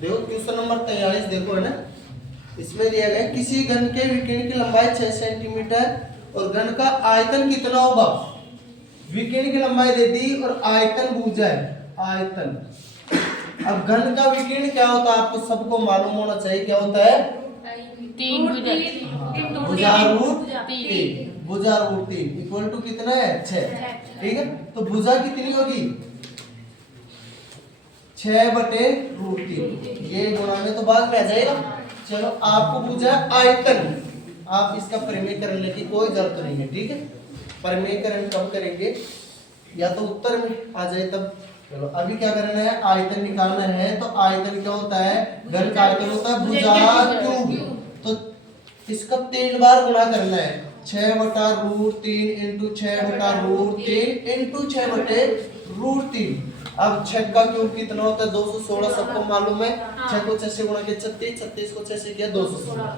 देखो question number 43 देखो है ना, इसमें दिया गया किसी घन के विकिरण की लंबाई 6 सेंटीमीटर और घन का आयतन कितना होगा। विकिरण की लंबाई दे दी और आयतन पूछा है, आयतन। अब घन का विकिरण क्या होता है आपको सबको मालूम होना चाहिए, क्या होता है? 3 भुजा रूट 3, भुजा रूट 3 इक्वल टू कितना है 6। ठीक है, तो भुजा कितनी होगी 6/√3, ये गुणा में तो बाद में आ जाएगा। चलो आपको पूछा आयतन, आप इसका परिमेयकरण लेने की कोई जरूरत नहीं है। ठीक है, परिमेयकरण कब करेंगे या तो उत्तर में आ जाए तब। चलो अभी क्या करना है, आयतन निकालना है। तो आयतन क्या होता है, घन का आयतन होता है भुजा क्यूब। तो इसका 3 बार गुणा करना है, 6/√3 इंटू 6/√3 इंटू 6/√3। अब 6 का क्यूब कितना होता है 216, सबको मालूम है। 6 को 6 से गुणा किया 36, 36 को 6 से किया 216।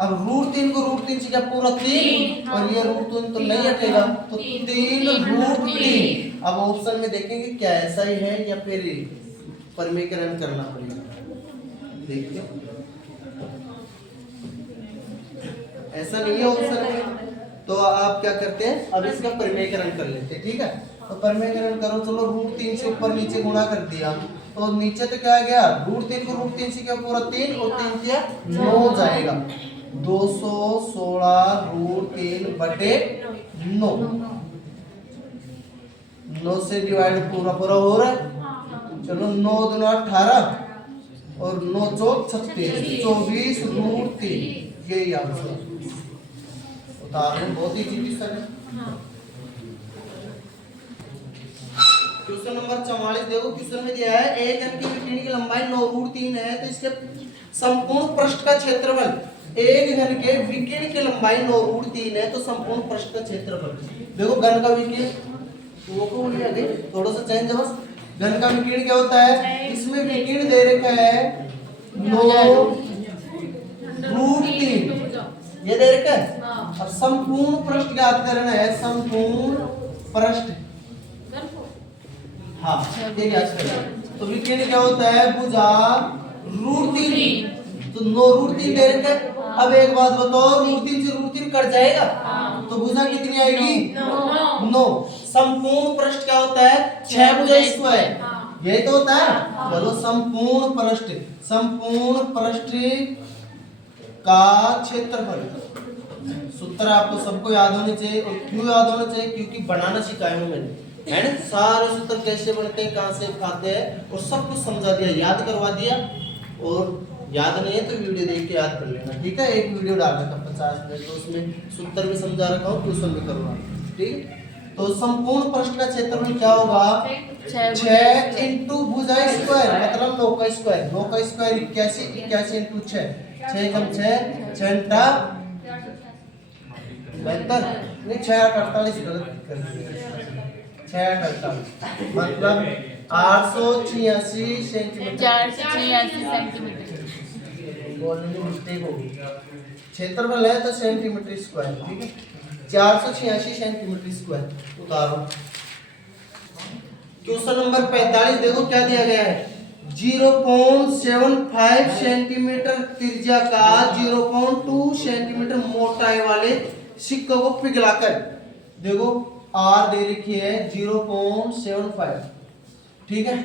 अब √3 को √3 से क्या पूरा 3 और ये √3 तो नहीं हटेगा, तो 3√3। अब ऑप्शन में देखेंगे क्या ऐसा ही है या फिर परिमेयकरण करना पड़ेगा। देखिए ऐसा नहीं है ऑप्शन में, तो आप क्या करते हैं अब इसका परिमेयकरण कर लेते हैं। ठीक है, तो परिमेयकरण करो। चलो √3 से ऊपर नीचे गुणा कर दिया, तो नीचे तो क्या आ गया √3 को √3 से क्या पूरा 3 और 3 क्या 9 जाएगा। 216√3/9, 9 से डिवाइड पूरा पूरा हो रहा है। चलो 9 दूना 18 और 9 चौक 36, 24√3, यही आंसर उतारने बहुत ही जीवित है। क्वेश्चन नंबर 44 देखो, क्वेश्चन में दिया है एक घन की विकिरण की लंबाई 9√3 है, तो इसके संपूर्ण पृष्ठ का क्षेत्रफल। एक घन के विकिरण की लंबाई 9√3 है, तो संपूर्ण पृष्ठ का क्षेत्रफल। देखो घन का विकिरण वो को लिया गया थोड़ा सा चेंज है बस। घन का विकिरण क्या होता है, इसमें विकिरण दे रखा है 9√3, ये दे रखा है। अब संपूर्ण पृष्ठ ज्ञात करना है, संपूर्ण पृष्ठ। हाँ ये ज्ञात करना है। तो विकिरण क्या होता है भुजा √3, तो 9√3 दे रखा है। अब एक बात बताओ, √3 से √3 कट जाएगा, तो भुजा कितनी आएगी 9। संपूर्ण पृष्ठ क्या होता है 6 भुजा स्क्वायर, यही तो होता है। चलो संपूर्ण पृष्ठ, संपूर्ण पृष्ठ का क्षेत्रफल सूत्र आपको सबको याद होने चाहिए। और क्यों याद होना चाहिए, क्योंकि बनाना सिखाया हूं मैंने, है ना। सारे सूत्र कैसे बनते हैं, कहां से खाते हैं, और सब कुछ समझा दिया, याद करवा दिया। और याद नहीं है तो वीडियो देख के याद कर लेना। ठीक है, एक वीडियो डाल रखा 50 मिनट, तो उसमें सूत्र भी समझा रखा हूँ, क्वेश्चन भी करवा। ठीक, तो संपूर्ण पृष्ठ का क्षेत्रफल क्या होगा 6 इंटू भुजा स्क्वायर, मतलब 9 का स्क्वायर। 9 का स्क्वायर 81, 81 इंटू 6, 6 कम 6, 6 बेहतर नहीं, 6 48 गलत कर दिया, 6 48 मतलब 886 सेंटीमीटर, 486 सेंटीमीटर। बोलने में मिस्टेक होगी। क्षेत्रफल है तो सेंटीमीटर स्क्वायर। ठीक है, 486 सेंटीमीटर स्क्वायर उतारो। क्वेश्चन नंबर 45 देखो क्या दिया गया है, 0.75 सेंटीमीटर त्रिज्या का 0.2 सेंटीमीटर मोटाई वाले सिक्कों को पिघलाकर, देखो आर दे रखी है 0.75। ठीक है,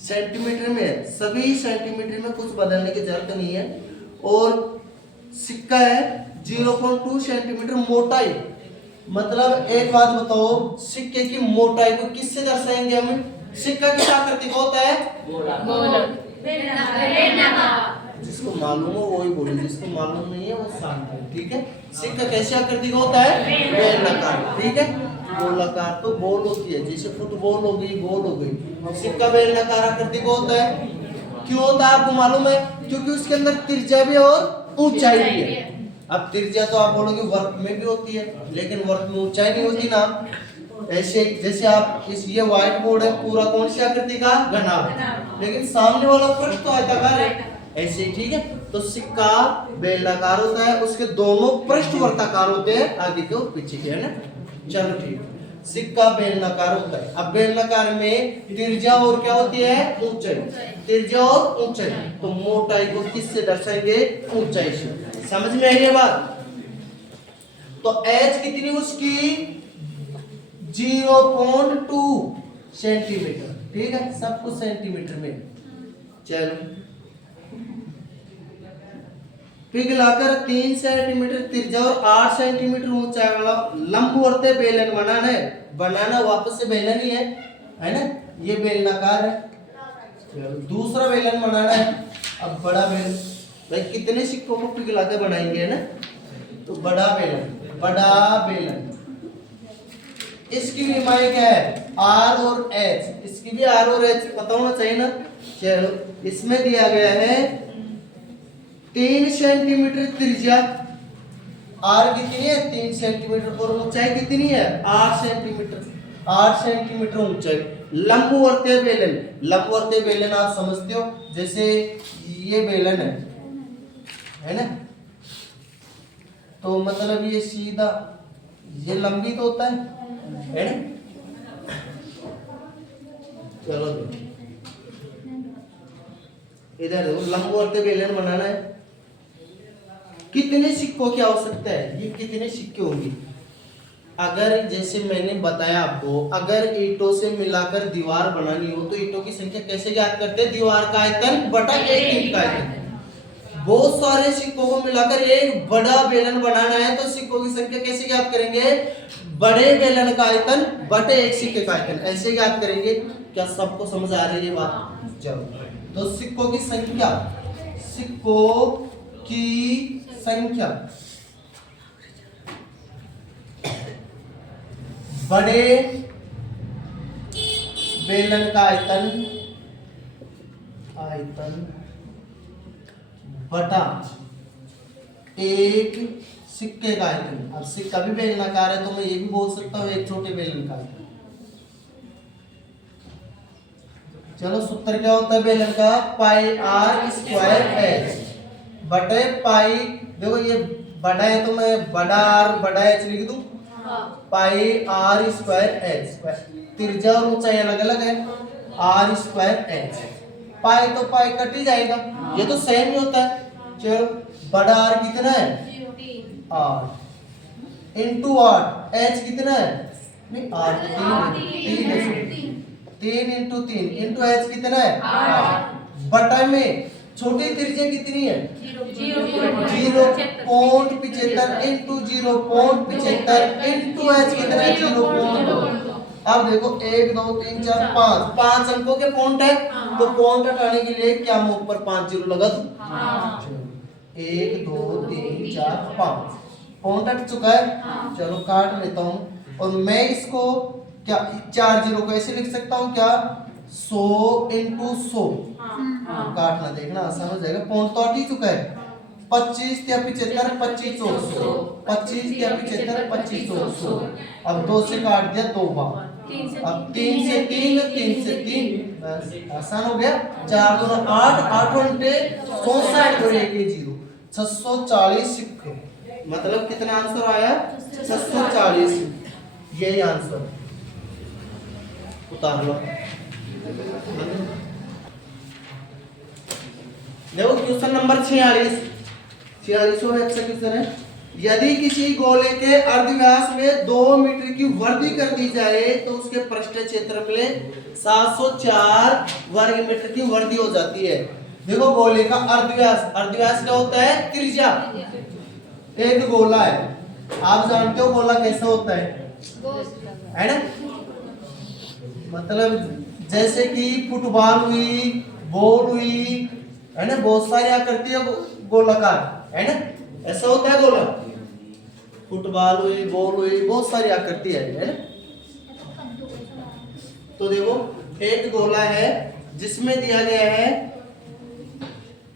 सेंटीमीटर में है, सभी सेंटीमीटर में कुछ बदलने की जरूरत नहीं है। और सिक्का है 0.2 सेंटीमीटर मोटाई, मतलब एक बात बताओ, सिक्के की मोटाई को किससे दर्शाएंगे हम। सिक्का किस आकृति का होता है, जिसको मालूम हो वही बोले, जिसको मालूम नहीं है वो शांत है। ठीक है, सिक्का कैसी आकृति का होता है, बेलनाकार। ठीक है, गोलाकार तो बॉल होती है, जैसे फुटबॉल हो गई, बॉल हो गई। सिक्का बेलनाकार आकृति का होता है। क्यों होता है आपको मालूम है, क्योंकि उसके अंदर त्रिज्या भी और ऊंचाई भी है। अब त्रिज्या तो आप बोलोगे वर्ग में भी होती है, लेकिन वर्ग में ऊंचाई नहीं होती ना। ऐसे जैसे आप इस ये व्हाइट बोर्ड है, पूरा कौन सी आकृति का, घना, लेकिन सामने वाला पृष्ठ तो आयताकार है, ऐसे। ठीक है, तो सिक्का बेलनाकार होता है, उसके दोनों पृष्ठ वर्ताकार होते हैं, आगे के और पीछे के, है ना। चलो ठीक, सिक्का बेलनाकार होता है। अब बेलनाकार में त्रिज्या और क्या होती है? ऊंचाई। त्रिज्या और ऊंचाई, तो मोटाई को किससे दर्शाएंगे? ऊंचाई से। समझ में आई ये बात? तो h कितनी उसकी? 0.2 सेंटीमीटर। ठीक है, सब कुछ सेंटीमीटर में। चलो पिघलाकर 3 सेंटीमीटर त्रिज्या और 8 सेंटीमीटर ऊंचाई वाला लंबवर्तीय बेलन बनाना वापस से बेलन ही है ना? ये बेलनाकार है। चलो दूसरा बेलन बनाना है। अब बड़ा बेलन, भाई कितने सिक्कों को पिघला के बनाएंगे, है ना? तो बड़ा बेलन इसकी भी लंबाई क्या है? R और H। इसकी भी R और H पता होना चाहिए ना? चलो इसमें दिया गया है 3 सेंटीमीटर त्रिज्या, R कितनी है? 3 सेंटीमीटर, और ऊंचाई कितनी है? 8 सेंटीमीटर। 8 सेंटीमीटर ऊंचाई। लंबवर्तीय बेलन आप समझते हो, जैसे ये बेलन है ना? तो मतलब ये सीधा, ये लंबी तो होता है ना? चलो इधर देखो, लंबवर्तीय बेलन बनाना है। कितने सिक्कों की आवश्यकता है? ये कितने सिक्के होंगे? अगर जैसे मैंने बताया आपको, अगर ईंटों से मिलाकर दीवार बनानी हो तो ईंटों की संख्या कैसे ज्ञात करते हैं? दीवार का आयतन बटा एक ईंट का आयतन। बहुत सारे सिक्कों को मिलाकर एक बड़ा बेलन बनाना है तो सिक्कों की संख्या कैसे ज्ञात करेंगे? बड़े बेलन का आयतन बटे एक सिक्के का आयतन, ऐसे ज्ञात करेंगे। क्या सबको समझ आ रही है बात? चलो तो सिक्कों की संख्या बड़े बेलन का आयतन बटा एक सिक्के का आयतन। अब सिक्का भी बेलनाकार है तो मैं ये भी बोल सकता हूँ एक छोटे बेलन का आयतन। चलो सूत्र क्या होता है बेलन का? पाई आर स्क्वायर एच बटे पाई, देखो ये बड़ा है तो मैं बड़ा आर बड़ा एच लिख दूं, पाई आर स्क्वायर एच। त्रिज्या और ऊंचाई अलग अलग है, आर स्क्वायर एच। पाई तो पाई कट ही जाएगा, ये तो सेम ही होता है। चलो बड़ा आर कितना है? 8 इंटू 8, एच कितना है? नहीं आर 3 इंटू 3 इंटू एच कितना है? 8 बटा में छोटी त्रिज्या कितनी है? 0.75 इंटू 0.75 इंटू एच कितना है? 0.2। अब देखो 1 2 3 4 5 अंकों के पॉइंट है, तो पॉइंट हटाने के लिए क्या मैं ऊपर 5 जीरो लगा दूं? 1 2 3 4 5 पॉइंट हट चुका है। चलो काट लेता हूं, और मैं इसको क्या 4 जीरो को ऐसे लिख सकता हूं क्या? 100 इंटू 100। काटना देखना आसान हो जाएगा। पॉइंट तो हट ही चुका है। 25 या 75 25 100, 25 या 75 25 100। अब 2 से काट दिया 2 बार, अब 3 से 3 3 से 3, बस आसान हो गया। 4 2 8 8 घंटे 64 और 1 0, 640 सिक्के। मतलब कितना आंसर आया? 640। यही आंसर उतार लो। देखो क्वेश्चन नंबर 46 और अच्छा क्वेश्चन है। यदि किसी गोले के अर्धव्यास में 2 मीटर की वृद्धि कर दी जाए तो उसके पृष्ठ क्षेत्र में 704 वर्ग मीटर की वृद्धि हो जाती है। देखो गोले का अर्धव्यास क्या होता है? त्रिज्या। एक गोला है, आप जानते हो गोला कैसा होता है ना? मतलब जैसे कि फुटबॉल हुई, बॉल हुई, है ना? बहुत सारी आकृति है गोलाकार, है ना? ऐसा होता है गोला। फुटबॉल हुई, बॉल हुई, बहुत सारी आकृति है ना? तो देखो एक गोला है जिसमें दिया गया है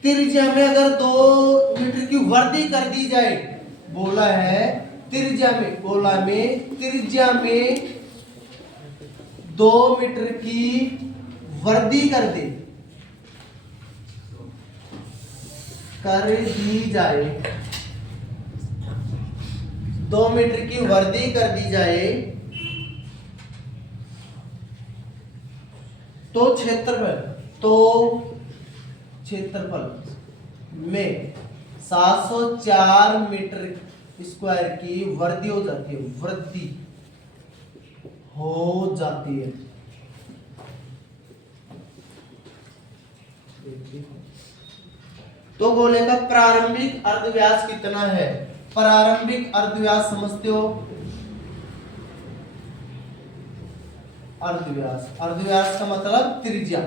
त्रिज्या में अगर 2 मीटर की वृद्धि कर दी जाए, गोला है त्रिज्या में, गोला में त्रिज्या में 2 मीटर की वृद्धि कर दी जाए, 2 मीटर की वृद्धि कर दी जाए तो क्षेत्रफल में 704 मीटर स्क्वायर की वृद्धि हो जाती है। तो गोले का प्रारंभिक अर्धव्यास कितना है? प्रारंभिक अर्धव्यास समझते हो? अर्धव्यास का मतलब त्रिज्या,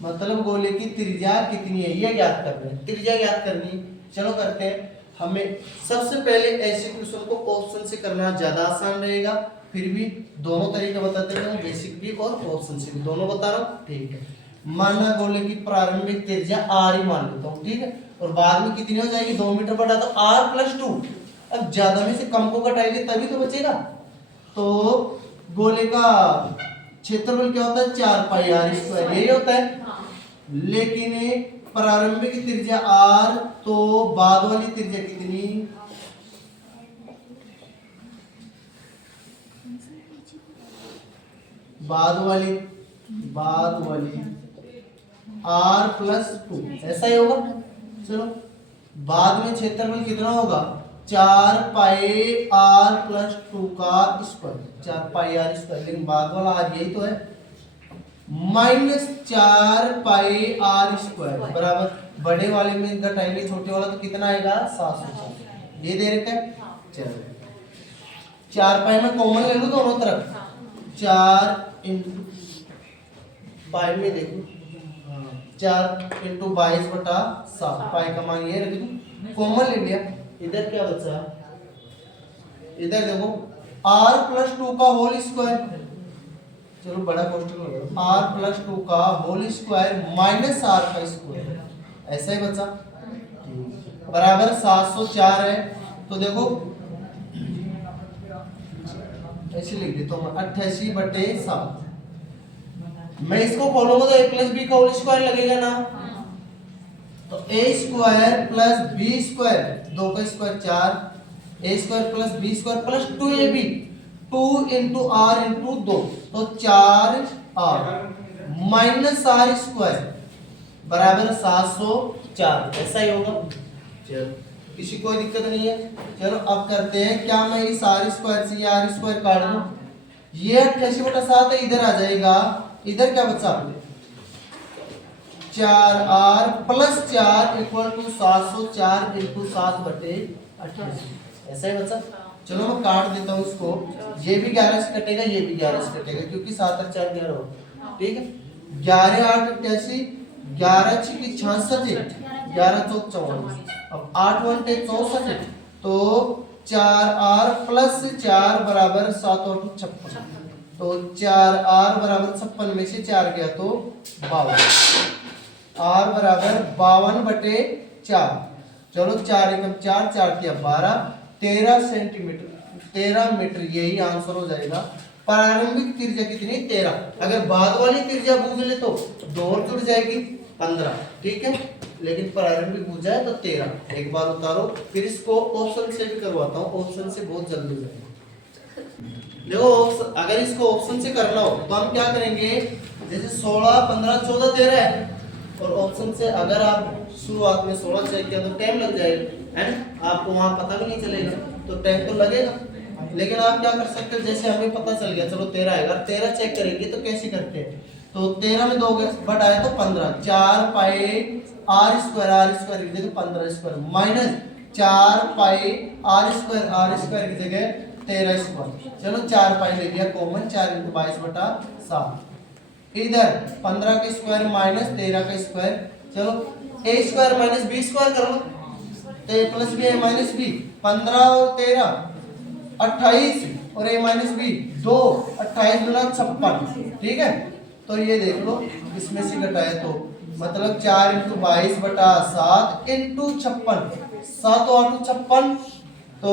मतलब गोले की त्रिज्या कितनी है ये ज्ञात करना है। त्रिज्या ज्ञात करनी, चलो करते हैं। हमें सबसे पहले ऐसे क्वेश्चन को ऑप्शन से करना ज्यादा आसान रहेगा, फिर भी दोनों तरीके बताते हैं, बेसिक भी और ऑप्शन से भी, दोनों बता रहा हूँ, ठीक है। माना गोले की प्रारंभिक त्रिज्या r ही मान लेता हूँ, ठीक है, और बाद में कितनी हो जाएगी 2 मीटर बटा तो r+2। अब ज्यादा में से कम को घटाएंगे तभी तो बचेगा। तो गोले का क्षेत्रफल क्या होता है? 4πr², यही होता है। लेकिन प्रारंभिक त्रिज्या r, तो बाद वाली त्रिज्या कितनी? बाद वाली r+2, ऐसा ही होगा। चलो बाद में क्षेत्रफल कितना होगा? 4πr+2 का स्क्वायर, 4πr², लेकिन बाद वाला r यही तो है, -4πr² बराबर बड़े वाले में घटाएंगे छोटे वाला तो कितना आएगा? 704। ये दे रखा है। चलो 4π में कॉमन ले लो दोनों तरफ, 4 × पाई में देखो 4 × 22/7, पाई का मान ये रख दो, कॉमन ले लिया। इधर क्या बचा? इधर देखो r+2 का होल स्क्वायर, चलो बड़ा क्वेश्चन हो गया, r+2 का होल स्क्वायर -r का स्क्वायर, ऐसा ही बचा, बराबर 704 है। तो देखो ऐसे लिख देता हूँ 88/7। मैं इसको खोलूंगा तो a+b का होल स्क्वायर लगेगा ना, तो a² + b², 2 का square 4, a² + b² + 2ab, 2 × r × 2, तो 4r -r² बराबर 704, ऐसा ही होगा। चलो किसी कोई दिक्कत नहीं है। चलो अब करते हैं, क्या मैं इस r² से ये r² काट दूं? ये 88/7 है, इधर आ जाएगा, इधर क्या बचा? 4r + 4 = 704 × 7/88, ऐसा ही बचा। चलो मैं काट देता हूँ इसको, ये भी 11 से कटेगा, ये भी 11 से कटेगा, क्योंकि 7 और 4 11 हो, ठीक है। 11 8 88, 11 6 66, 11 4 44, अब 8 1 64, तो 4r + 4 बराबर 7 और 2 56, तो 4r बराबर 56 में से 4 गया तो 52, r बराबर 52/4। चलो 4 × 4, 4 × 12, 13 सेंटीमीटर, 13 मीटर, यही आंसर हो जाएगा। प्रारंभिक त्रिज्या कितनी? 13। अगर बाद वाली त्रिज्या पूछ ले तो 2 और जुड़ जाएगी 15, ठीक है, लेकिन प्रारंभिक पूछ जाए तो 13। एक बार उतारो, फिर इसको ऑप्शन से भी करवाता हूँ, ऑप्शन से बहुत जल्दी हो जाएगा। देखो अगर इसको ऑप्शन से करना हो तो हम क्या करेंगे, जैसे 16 15 14 13 है, और ऑप्शन से अगर आप शुरुआत में 16 चेक किया तो टाइम लग जाएगा, है ना, आपको वहां पता भी नहीं चलेगा, तो टाइम तो लगेगा। लेकिन आप क्या कर सकते हो, जैसे हमें पता चल गया चलो 13 आएगा, 13 चेक करेंगे तो कैसे करते हैं, तो 13 में 2 बटाए तो 15, 4πr² लिख दे तो 15² माइनस 4πr² की जगह 13²। चलो 4π ले लिया कॉमन, 4 × 22/7, इधर 15 का स्क्वायर माइनस 13 का स्क्वायर, चलो a² - b² कर लो, तो a + b a - b, 15 और 13 28, और a - b 2, 28 × 56, ठीक है। तो ये देख लो, इसमें से घटाए तो मतलब 4 × 22/7 × 56, 7 और 8 56, तो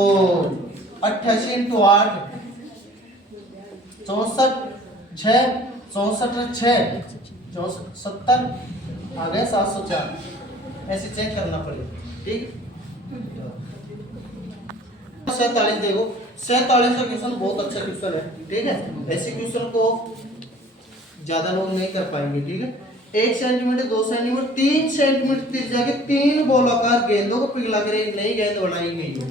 88 × 8 64, 6 64 6 70 आ गए 704, ऐसे चेक करना पड़ेगा, ठीक। 47 देखो 47 का क्वेश्चन बहुत अच्छा क्वेश्चन है, ठीक है। ऐसे क्वेश्चन को ज्यादा लोग नहीं कर पाएंगे, ठीक है। 1 सेंटीमीटर, 2 सेंटीमीटर, 3 सेंटीमीटर त्रिज्या के 3 गोलाकार गेंदों को पिघला कर एक नई गेंद बनाई गई है।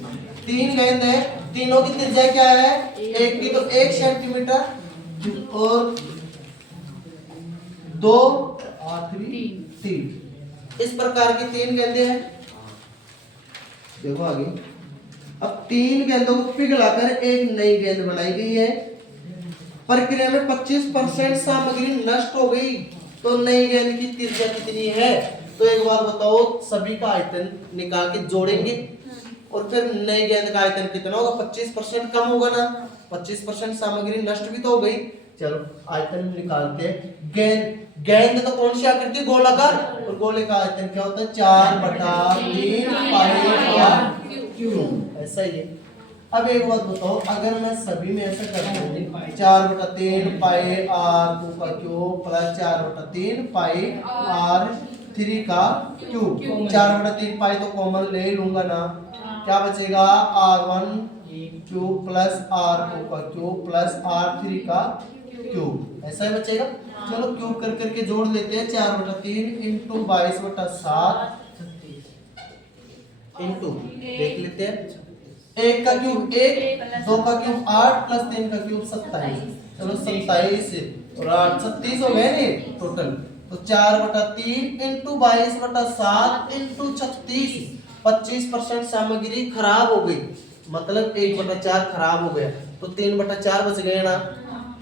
3 गेंद है, तीनों की त्रिज्या क्या है? एक की तो 1 सेंटीमीटर और 2 आखिरी 3। इस प्रकार की 3 गेंदें हैं। देखो आगे, अब 3 गेंदों को पिघलाकर एक नई गेंद बनाई गई है। प्रक्रिया में 25% सामग्री नष्ट हो गई, तो नई गेंद की त्रिज्या कितनी है? तो एक बात बताओ, सभी का आयतन निकाल के जोड़ेंगे और फिर नई गेंद का आयतन कितना होगा? 25% कम होगा ना, 25% सामग्री नष्ट भी तो हो गई। चलो आयतन निकालते हैं। गेंद तो कौन सी आकृति? गोलाकार, और गोले का आयतन क्या होता है? 4/3 पाई आर क्यूब, ऐसा ही है। अब एक बात बताओ, अगर मैं सभी में ऐसा करता हूँ 4/3 पाई आर 2 का क्यूब प्लस 4/3 पाई आर 3 का क्यूब, 4/3 पाई तो कॉमन ले लूंगा ना, क्या बचेगा? R1 क्यूब प्लस R2 का क्यूब प्लस R3 का क्यूब, ऐसा ही बचेगा। चलो क्यूब कर करके जोड़ लेते हैं। 4/3 इंटू 22/7 इंटू देख लेते हैं, 1 का क्यूब 1, 2 का क्यूब 8 प्लस 3 का क्यूब 27। चलो 27 और 8 36 हो गए नी टोटल। तो 4/3 इंटू 22/7 इंटू 36, 25% सामग्री खराब हो गई, मतलब 1/4 खराब हो गया, तो 3/4 बच गए ना।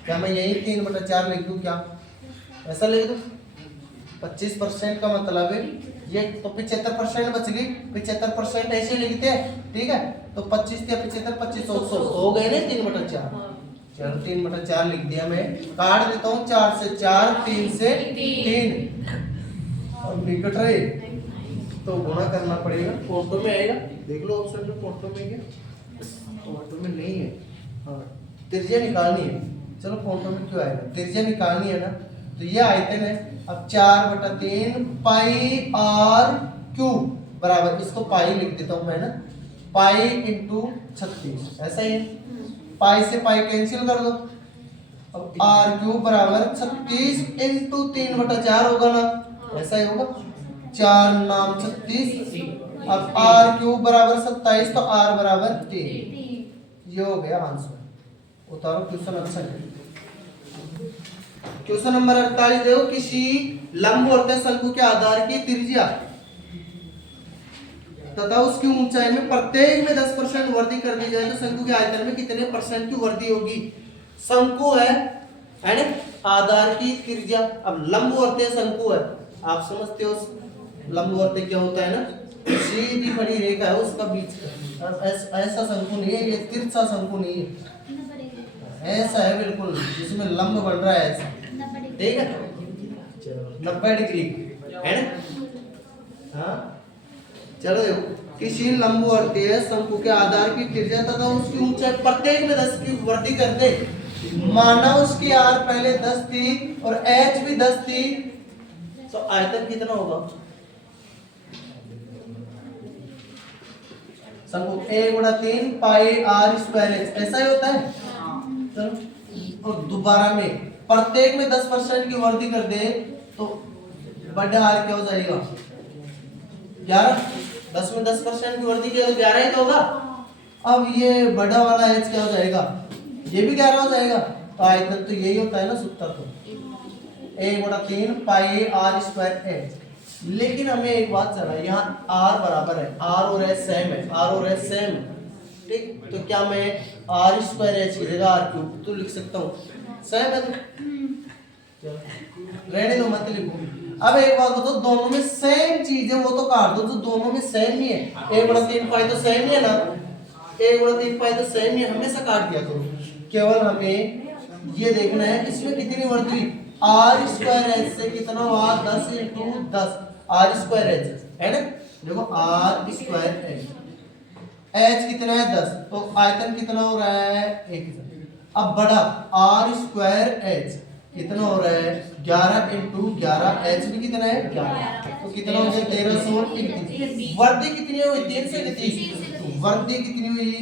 क्या मैं यही 3/4 लिख दूं? क्या ऐसा लिख दूं? 25% का मतलब है ये, तो 75% बच गई। 75% ऐसे लिखते हैं, ठीक है। तो 25 या 75, 25 हो गए ना 3/4। चलो 3/4 लिख दिया मैं, काट देता हूँ। 4 से 4, 3 से 3 और निकट रहे तो गुणा करना पड़ेगा। फोटो में आएगा, देख लो ऑप्शन में, फोटो में क्या? फोटो में नहीं है। हाँ, त्रिज्या निकालनी है। चलो फोटो में क्यों आएगा? त्रिज्या निकालनी है ना। तो ये आयतन है। अब 4/3 पाई आर क्यूब बराबर, इसको पाई लिख देता हूं मैं ना, पाई इंटू 36, ऐसा ही है। पाई से पाई कैंसिल कर दो। अब आर क्यूब बराबर 36 इंटू 3/4 होगा ना, ऐसा ही होगा। 4 नाम 36, अब आर क्यूब बराबर 27, तो आर बराबर 3। ये हो गया आंसर। उतारो क्वेश्चन अच्छा है। क्वेश्चन नंबर 48 देखो, किसी लंबवर्तीय शंकु के आधार की त्रिज्या तथा उसकी ऊंचाई में प्रत्येक में 10% वृद्धि कर दी जाए तो शंकु के आयतन में कितने % की वृद्धि होगी? शंकु है ना, आधार की त्रिज्या। अब लंबवर्तीय शंकु है, आप समझते हो लंबवर्तीय क्या होता है ना, सीधी बड़ी रेखा है उसका बीच का। ऐसा शंकु नहीं है, ये तिरछा शंकु नहीं है, ऐसा है बिल्कुल जिसमें लंब बन रहा है ऐसा, ठीक है। 90 डिग्री है ना। हाँ चलो देखो, किसी लंबवर्तीय शंकु के आधार की त्रिज्या तथा उसकी ऊंचाई प्रत्येक में 10 की वृद्धि कर दे। माना उसकी आर पहले 10 थी और एच भी 10 थी, तो आयतन कितना होगा? शंकु 1/3 पाई आर स्क्वायर एच, ऐसा ही होता है। और दोबारा में प्रत्येक में 10% की वृद्धि कर दे तो बड़ा आर क्या हो जाएगा? 11। 10 में 10% की वृद्धि किया तो 11 ही तो होगा। अब ये बड़ा वाला एच क्या हो जाएगा? ये भी 11 हो जाएगा। तो आयतन तो यही होता है ना सूत्र, तो 1/3 पाई आर स्क्वायर एच। लेकिन हमें एक बात चला, यहाँ आर बराबर है, आर और एच सेम है, आर और एच सेम है, ठीक। तो क्या मैं आर स्क्वायर एच की जगह आर क्यूब तो लिख सकता हूँ? सेम है तो रहने दो, मत लिखो। अब एक बात बताओ, दोनों में सेम चीज है वो तो काट दो, तो दोनों में सेम ही है। 1/3 पाई तो सेम ही है ना, 1/3 पाई तो सेम ही है, हमेशा काट दिया करो। केवल हमें ये देखना है इसमें कितनी वृद्धि, आर स्क्वायर एच से कितना हुआ? 10 इंटू 10 आर स्क्वायर एच है ना। देखो आर स्क्वायर एच, एच कितना है? 10, तो आयतन कितना हो रहा है? 1। अब बड़ा आर स्क्वायर एच कितना हो रहा है? 11 इंटू 11, एच भी कितना है? 11, तो कितना हो गया? 1321। वृद्धि कितनी हुई? 3 से 30। वृद्धि कितनी हुई?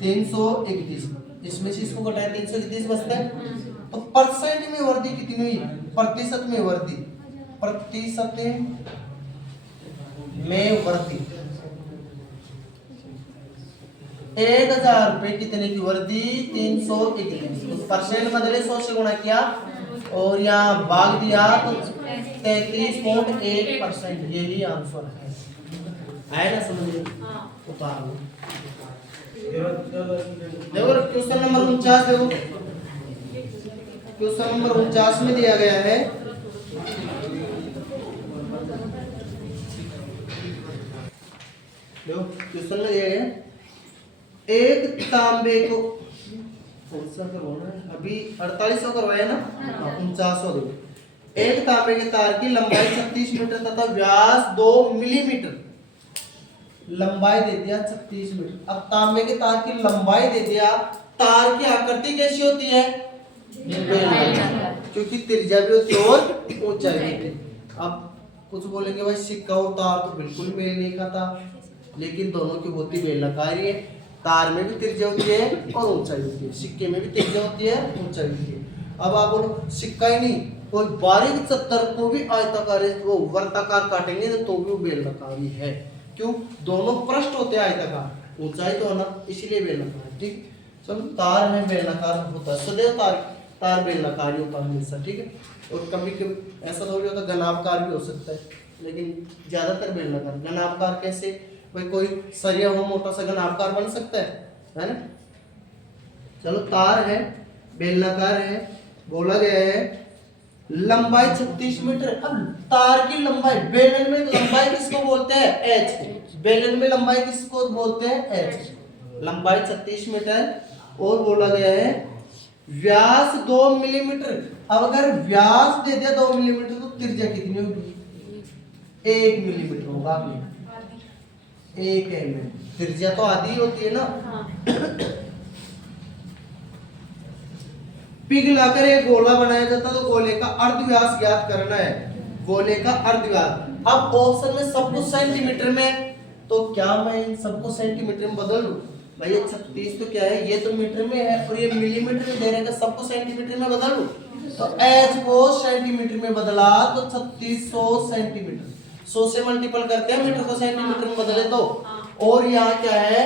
331, इसमें से इसको घटाए 331 बचता है। तो परसेंट में वृद्धि कितनी हुई, प्रतिशत में वृद्धि, प्रतिशत में वृद्धि 1000 रुपए कितने की वृद्धि, 331, तो परसेंट बदले 100 से गुणा किया और यहाँ भाग दिया तो 33.1%, यही आंसर है। आया ना समझ में? उतार लो। देखो क्वेश्चन नंबर 49 देखो, क्वेश्चन नंबर 49 में दिया गया है देखो क्वेश्चन में दिया गया एक तांबे को अभी 4800 करवाया ना, 4900 देखो, एक तांबे के तार की लंबाई 36 मीटर तथा व्यास 2 मिलीमीटर, लंबाई दे दिया 36 मीटर। अब तांबे के तार की लंबाई दे दिया, तार की आकृति कैसी होती है, क्योंकि त्रिज्या भी होती है और ऊंचाई भी होती है। अब कुछ बोलेंगे भाई सिक्का और तार तो बिल्कुल मेल नहीं खाता, लेकिन दोनों की होती बेलनाकारी है, तार में भी त्रिज्या होती है और ऊंचाई होती है, सिक्के में भी त्रिज्या होती है ऊंचाई होती है। अब आप बोलो सिक्का ही नहीं, कोई बारीक चत्तर को भी आयताकार वो वर्ताकार काटेंगे तो भी वो बेलनाकारी है, क्यों, दोनों पृष्ठ होते हैं आयताकार, ऊंचाई तो होना, इसीलिए बेलनाकार है। ठीक, चलो तार में बेलनाकार होता है, सदैव तार बेलनाकारी होता है हमेशा। ठीक है, और कभी कभी ऐसा थोड़ी होता, घनाभकार भी हो सकता है, लेकिन ज्यादातर बेलनाकार। घनाभकार कैसे, कोई सरिया हो मोटा सा घनाभकार बन सकता है ना। चलो तार है, बेलनाकार है, बोला गया है लंबाई 36 मीटर। अब तार की लंबाई, बेलन में लंबाई किसको बोलते हैं, एच, बेलन में लंबाई किसको बोलते हैं, एच, लंबाई 36 मीटर। और बोला गया है व्यास 2 मिलीमीटर। अब अगर व्यास दे दिया 2 मिलीमीटर तो त्रिज्या कितनी होगी, 1 मिलीमीटर होगा, 1 mm, त्रिज्या तो आधी होती है ना। पिघलाकर एक गोला बनाया जाता तो गोले का अर्धव्यास ज्ञात करना है, गोले का अर्धव्यास। अब ऑप्शन में सब कुछ सेंटीमीटर में, तो क्या मैं इन सबको सेंटीमीटर में बदल लूं, भाई ये 36 तो क्या है, ये तो मीटर में है और ये मिलीमीटर में दे रहे हैं, सबको सेंटीमीटर में बदल लूं, तो h को सेंटीमीटर में बदला तो 3600 सेंटीमीटर, 100 से मल्टीपल करते हैं, मीटर को सेंटीमीटर में बदले तो, और यहाँ क्या है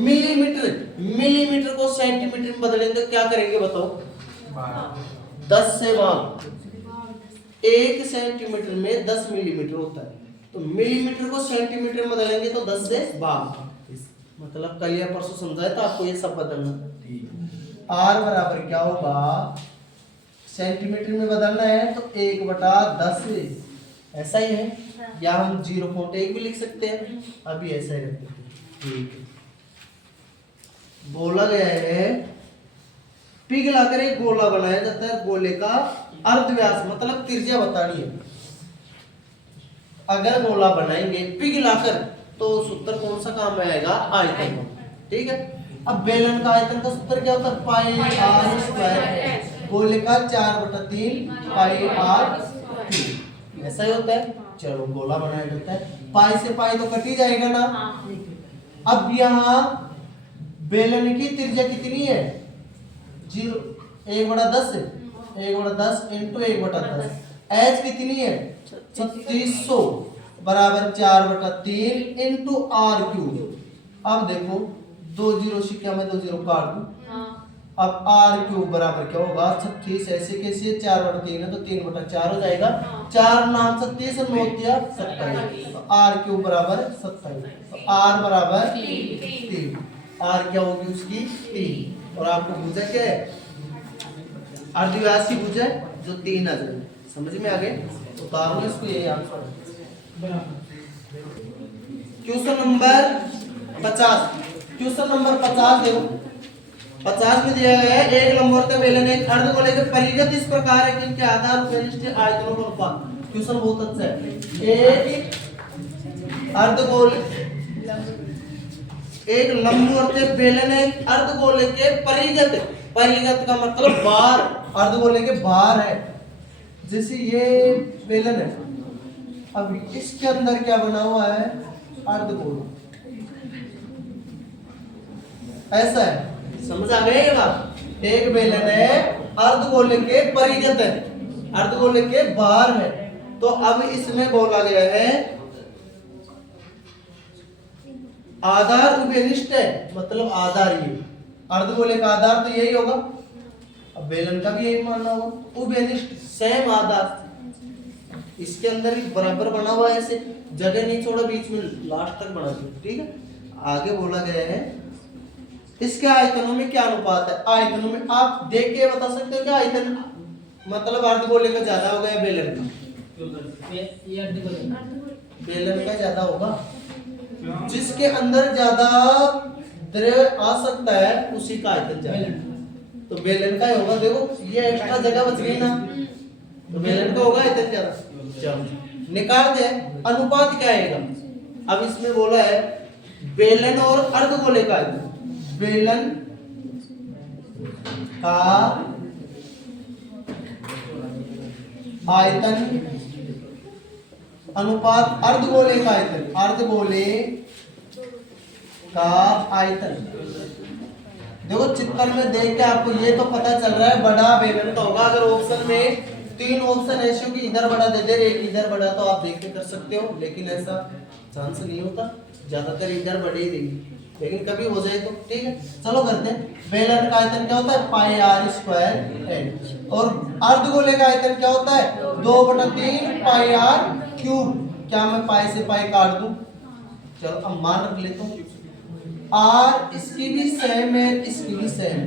मिलीमीटर, मिलीमीटर को सेंटीमीटर में बदले तो क्या करेंगे बताओ, 10 से भाग, 1 सेंटीमीटर में 10 मिलीमीटर होता है, तो मिलीमीटर को सेंटीमीटर में बदलेंगे तो 10 से भाग, मतलब कल या परसों समझाया था आपको ये सब बदलना। r बराबर क्या होगा, सेंटीमीटर में बदलना है तो 1/10, ऐसा ही है, या हम 0.1 भी लिख सकते हैं, अभी ऐसा ही रखते हैं। ठीक है, बोला गया है पिघलाकर एक गोला बनाया जाता है, गोले का अर्धव्यास मतलब त्रिज्या बतानी है। अगर गोला बनाएंगे पिघलाकर तो सूत्र कौन सा काम में आएगा, आयतन। ठीक है, अब बेलन का आयतन का सूत्र क्या होता है, पाई आर स्क्वायर, गोले का 4/3 पाई आर, ऐसा ही होता है। चलो गोला बनाया जाता है, पाई से पाई तो कट ही जाएगा ना। अब यहाँ बेलन की त्रिज्या कितनी है, 0, 1/10 है, 1/10 इंटू 1/10, एच कितनी है 3600 बराबर 4/3 इंटू आर क्यूब। अब देखो 2 0 सिक्का में 2 0 काट दूं, अब आर क्यूब बराबर क्या होगा 36, ऐसे कैसे 4/3 है तो 3/4 हो जाएगा, 4 नाम 36 और 9 दिया 27, तो आर क्यूब बराबर 27, तो आर बराबर 3, आर क्या होगी उसकी 3, और आपको भुजा क्या है, अर्धव्यास की भुजा जो 3 आ जाए, समझ में आ गए, उतारो इसको, ये आंसर है। क्वेश्चन नंबर 50, क्वेश्चन नंबर 50 देखो, 50 में दिया गया है एक लंबवत बेलन एक अर्धगोले के परिगत इस प्रकार है कि इनके आधार पर आयतनों का अनुपात। क्वेश्चन बहुत अच्छा है, एक अर्धगोल, एक लंबवत बेलन एक अर्धगोले के परिगत, परिगत का मतलब बाहर, अर्धगोले के बाहर है, जैसे ये बेलन है, अब इसके अंदर क्या बना हुआ है, अर्धगोल, ऐसा है, समझ आ गया ये बात। एक बेलन है अर्धगोले के परिगत है, अर्धगोले के बाहर है। तो अब इसमें बोला गया है आधार उभयनिष्ठ है, मतलब आधार ये अर्धगोले का आधार तो यही होगा, अब बेलन का भी यही मानना होगा। उभयनिष्ठ सेम आधार, इसके अंदर ही बराबर बना हुआ है, ऐसे जगह नहीं छोड़ा बीच में, लास्ट तक बना दिया। ठीक है, आगे बोला गया है इसके आयतनों में क्या अनुपात है। आयतनों में आप देख के बता सकते हो क्या आयतन मतलब अर्धगोले का ज्यादा होगा या बेलन का? बेलन का ज्यादा होगा, जिसके अंदर ज्यादा द्रव्य आ सकता है उसी का आयतन ज्यादा, तो बेलन का ही होगा। देखो ये एक्स्ट्रा जगह बच गई ना, तो बेलन का होगा आयतन ज्यादा। चलो निकाल दे, अनुपात क्या आएगा। अब इसमें बोला है बेलन और अर्धगोले का आयतन, बेलन का आयतन अनुपात अर्धगोले का आयतन, अर्धगोले का आयतन। देखो चित्र में देख के आपको ये तो पता चल रहा है बड़ा बेलन का होगा। अगर ऑप्शन में 3 ऑप्शन ऐसे कि इधर बड़ा दे दे, एक इधर बड़ा, तो आप देख के कर सकते हो, लेकिन ऐसा चांस नहीं होता, ज्यादातर इधर बड़ी ही देगी, लेकिन कभी हो जाए तो ठीक है। चलो करते हैं। बेलन का आयतन क्या होता है पाई आर स्क्वायर एन, और अर्धगोले का आयतन क्या होता है 2/3 पाई आर क्यूब। क्या मैं पाई से पाई काट दूं? चलो अब मान रख लेता हूं, आर इसकी भी सेम है, इसकी भी सेम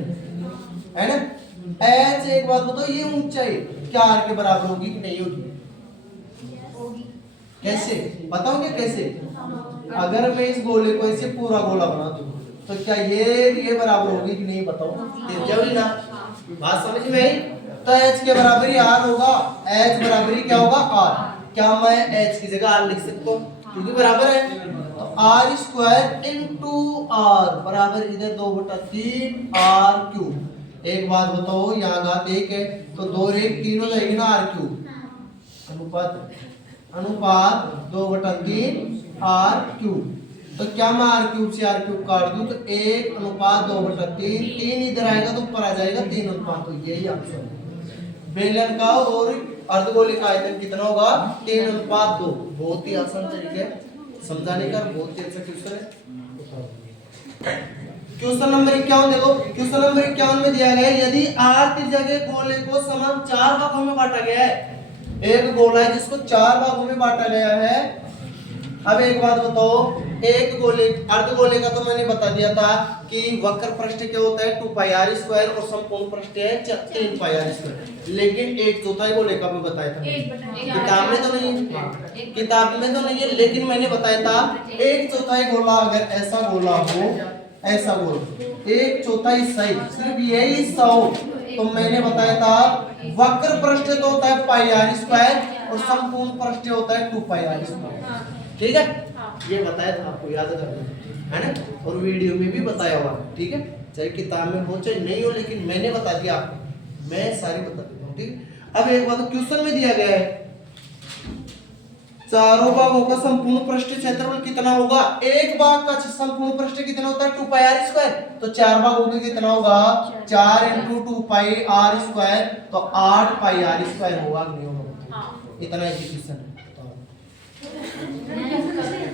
है ना। एच एक बात बताओ, ये ऊंचाई क्या आर के बराबर होगी कि नहीं होगी? कैसे बताओगे कैसे? अगर मैं इस गोले को ऐसे पूरा गोला बना दूं तो क्या ये बराबर होगी कि नहीं? बताओ, जरूरी ना, बात समझ में आई। तो h के बराबर ही r होगा, h बराबर ही क्या होगा r। क्या मैं h की जगह r लिख सकता हूँ क्योंकि बराबर है, तो r स्क्वायर इनटू r बराबर इधर 2/3 r क्यूब। एक बात बताओ, यहाँ घात 1 है तो 2 और 1 3 हो जाएगी ना r क्यूब। अनुपात 2/3 r क्यूब। तो क्या मैं r क्यूब से r क्यूब काट दूं तो 1 अनुपात 2/3, 3 इधर आएगा तो ऊपर आ जाएगा 3 अनुपात, तो यही आंसर है। बेलन का और अर्धगोले का आयतन कितना होगा 3 अनुपात 2। बहुत ही आसान तरीका है समझाने का, बहुत ही अच्छा क्वेश्चन है। क्वेश्चन नंबर 51 देखो, क्वेश्चन नंबर 51 में दिया गया है यदि r त्रिज्या के गोले को समान 4 भागों में बांटा गया है। एक गोला है जिसको 4 भागों में बांटा गया है। अब एक बात बताओ, एक गोले अर्धगोले का तो मैंने बता दिया था कि वक्र पृष्ठ क्या होता है 2 पाई r स्क्वायर और संपूर्ण पृष्ठ है 3 पाई r स्क्वायर। लेकिन एक चौथाई गोले का भी बताया था, किताब में तो नहीं है, किताब में तो नहीं है, लेकिन मैंने बताया था 1/4 गोला अगर ऐसा गोला हो, ऐसा गोला 1/4 सही, सिर्फ यही हिस्सा हो, तो मैंने बताया था वक्र पृष्ठ तो होता है पाई r स्क्वायर और संपूर्ण पृष्ठ होता है 2 पाई r स्क्वायर। ठीक है, ये बताया था आपको, याद करना है ना, और वीडियो में भी बताया हुआ है। ठीक है, चाहे किताब में हो चाहे नहीं हो, लेकिन मैंने बता दिया आपको, मैं सारी बता देता हूँ। ठीक, अब एक बात क्वेश्चन में दिया गया है चारों भागों का संपूर्ण पृष्ठ क्षेत्रफल कितना होगा। एक भाग का संपूर्ण पृष्ठ कितना होता है 2 पाई r स्क्वायर, तो 4 भागों का कितना होगा 4 × 2 पाई r स्क्वायर, तो 8 पाई r स्क्वायर होगा नहीं होगा, इतना एजुकेशन।